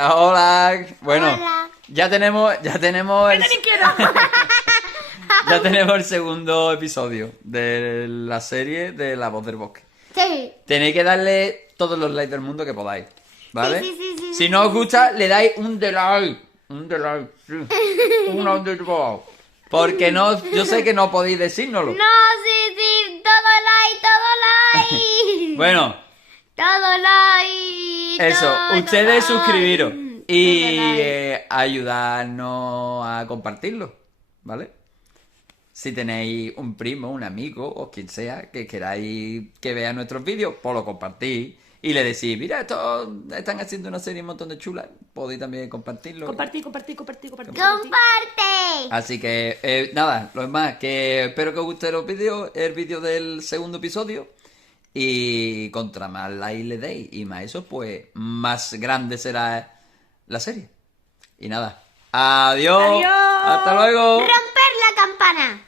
Hola. Bueno, Hola. ya tenemos Yo también quiero. ya tenemos el segundo episodio de la serie de La Voz del Bosque. Sí. Tenéis que darle todos los likes del mundo que podáis, ¿vale? Sí, Si no os gusta, le dais un dislike. Un dislike, sí. Un dislike. Porque no, yo sé que no podéis decírnoslo. No, sí, todo like. Bueno, Todo like. eso, todo ustedes like. suscribiros y Todo like. ayudarnos a compartirlo, ¿vale? Si tenéis un primo, un amigo o quien sea que queráis que vea nuestros vídeos, pues lo compartís y le decís, mira, estos están haciendo una serie un montón de chulas, podéis también compartirlo. Compartí. Comparte. Así que, nada, lo demás, que espero que os guste los vídeos, el vídeo del segundo episodio. Y contra más like le deis y más eso, pues más grande será la serie. Y nada, adiós. Adiós. Hasta luego. Romper la campana.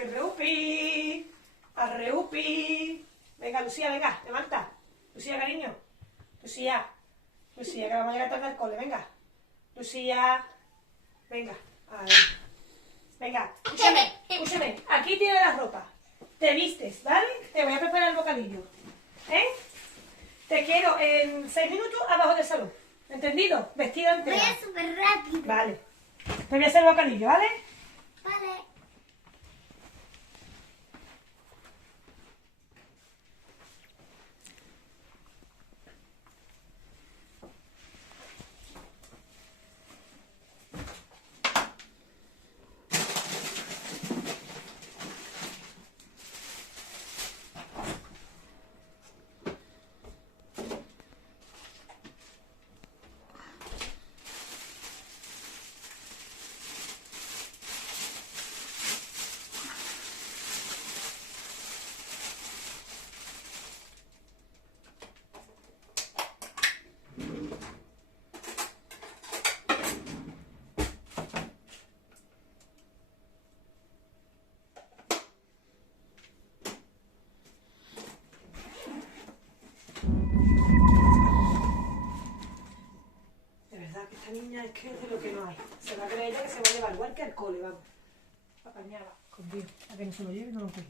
Arreupi. Arreupi. Venga, Lucía, venga, levanta. Lucía, cariño. Lucía, que vamos a llegar tarde al cole, venga. Lucía, venga. Ahí. Venga, escúchame. Aquí tienes la ropa. Te vistes, ¿vale? Te voy a preparar el bocadillo. ¿Eh? Te quiero en 6 minutos abajo del salón. ¿Entendido? Vestida Voy entera. a súper rápido. Vale. Te voy a hacer el bocadillo, ¿vale? Vale. De verdad que esta niña es que es de lo que no hay. Se va a creer ella que se va a llevar igual que al cole, vamos. Apañada, con Dios. A que no se lo lleve, no lo cuide.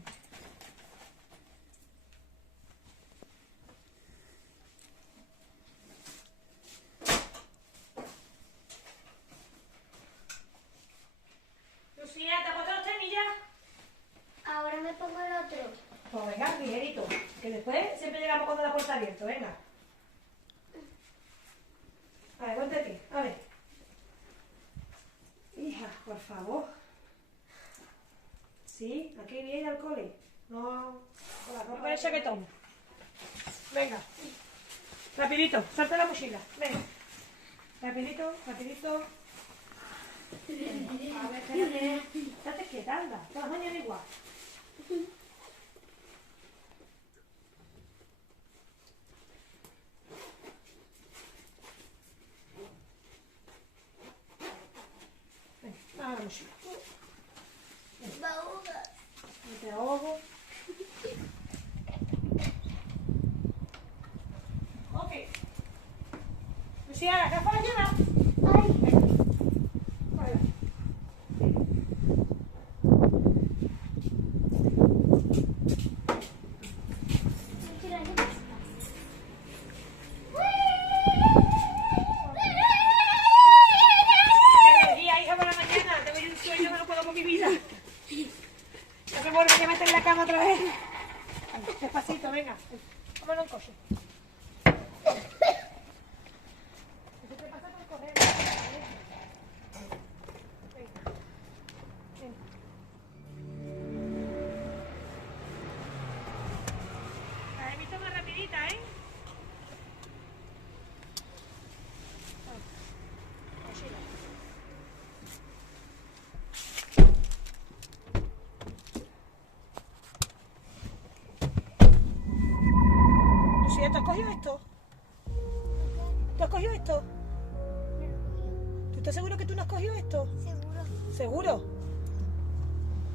Lucía, ¿te has puesto los tenis ya? Ahora me pongo el otro. Pues venga, ligerito. Que después siempre llegamos con la puerta abierta, venga. A ver, cuéntate, a ver. Hija, por favor. Sí, aquí viene al cole. No, con la ropa del chaquetón. Venga. Rapidito, salta la mochila. Venga. Rapidito. A ver, espérate. Estate quieta, anda. Todas las mañanas igual. Venga, a la mochila. No te ahogo. Ok. Lucía, ¿la gafas la llevas? Vale. ¡Qué energía, hija, por la mañana! Tengo yo un sueño que no puedo con mi vida. No me vuelvo a meter en la cama otra vez. Ay, despacito, venga. Vámonos en coche. Eso te pasa por correr. ¿Tú has cogido esto? ¿Tú estás seguro que tú no has cogido esto? Seguro. ¿Seguro?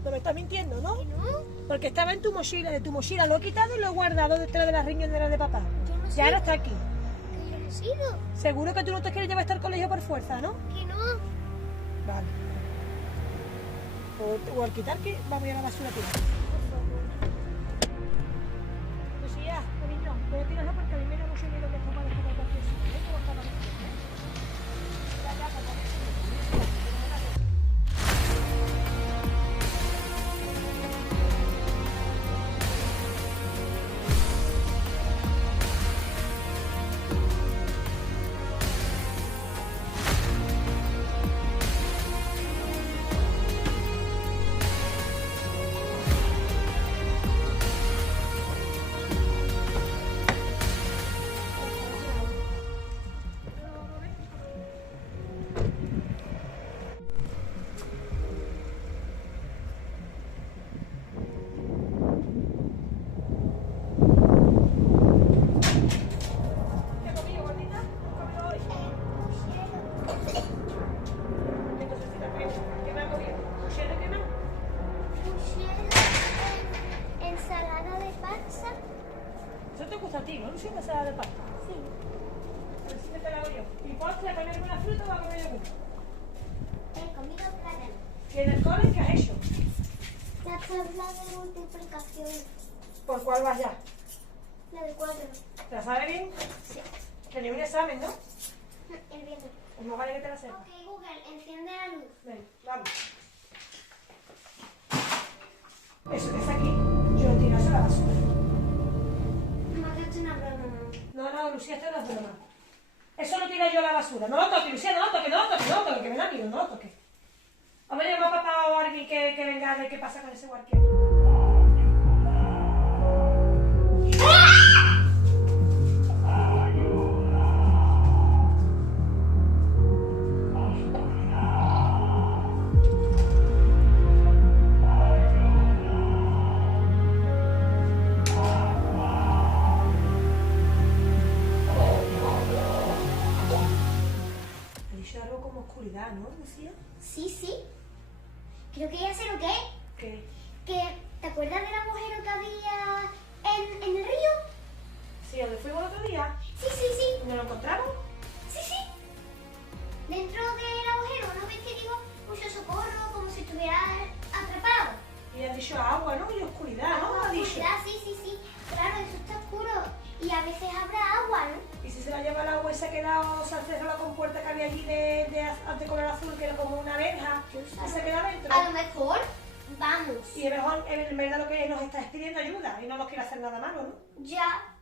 No me estás mintiendo, ¿no? ¿Que no? Porque estaba en tu mochila. De tu mochila lo he quitado y lo he guardado detrás de las riñoneras de papá. Yo no Y sé. ahora está aquí. Que yo no he sido. Seguro que tú no te quieres llevar hasta el colegio por fuerza, ¿no? Que no. Vale. O al quitar que vamos a ir a la basura aquí. Lucía, cariño, voy a tirarlo porque a mí me da mucho miedo que esto parezca por cualquier sitio. ¿Eh? ¿Cómo está la cosa? ¿Eh? Ya, ya, por favor. ¿Qué has comido, gordita? ¿Qué has comido hoy? Entonces, si te acuerdas, ¿qué me has comido? ¿Pusieron qué más? Pusieron ensalada de pizza. Eso te gusta a ti, ¿no? Lucía, ensalada de pasta. Sí. A ver si te la hago yo. ¿Y postre, a comer alguna fruta o a comer yogur? He comido plátano. ¿Y en el cole qué has hecho? La tabla de multiplicación. ¿Por cuál vas ya? La de 4. ¿Te la sabes bien? Sí. Tenía un examen, ¿no? El viento. Pues no vale que te la sepas. Ok, Google, enciende la luz. Ven, vamos. Eso que está aquí, yo lo tiro a la basura. Me has hecho una broma. No, Lucía, esto no es broma. Eso lo tiro yo a la basura. No lo toques, Lucía, no lo toques, no lo toques, no lo toques, que me da miedo, no lo toques. Hombre, llama a papá o a alguien que venga a ver qué pasa con ese guardián. Ha dicho algo como oscuridad, ¿no, Lucía? Sí, sí. Creo que ya sé lo que es. ¿Qué? ¿Te acuerdas del agujero que había en el río? Sí, ¿dónde fuimos el otro día? Sí, sí, sí. ¿Dónde lo encontramos? Sí, sí. Dentro del agujero, ¿no ves que digo mucho socorro, como si estuviera atrapado? Y ha dicho agua, ¿no? Y oscuridad, ¿no? Ha dicho. Oscuridad, sí, sí, sí. Claro, eso está oscuro. Y a veces habrá agua, ¿no? Y si se la lleva el agua y se ha quedado, se ha cerrado la compuerta que había allí de color azul, que era como una verja, que se queda dentro. A lo mejor, vamos. Y a lo mejor en verdad lo que nos está es pidiendo ayuda y no nos quiere hacer nada malo, ¿no? Ya.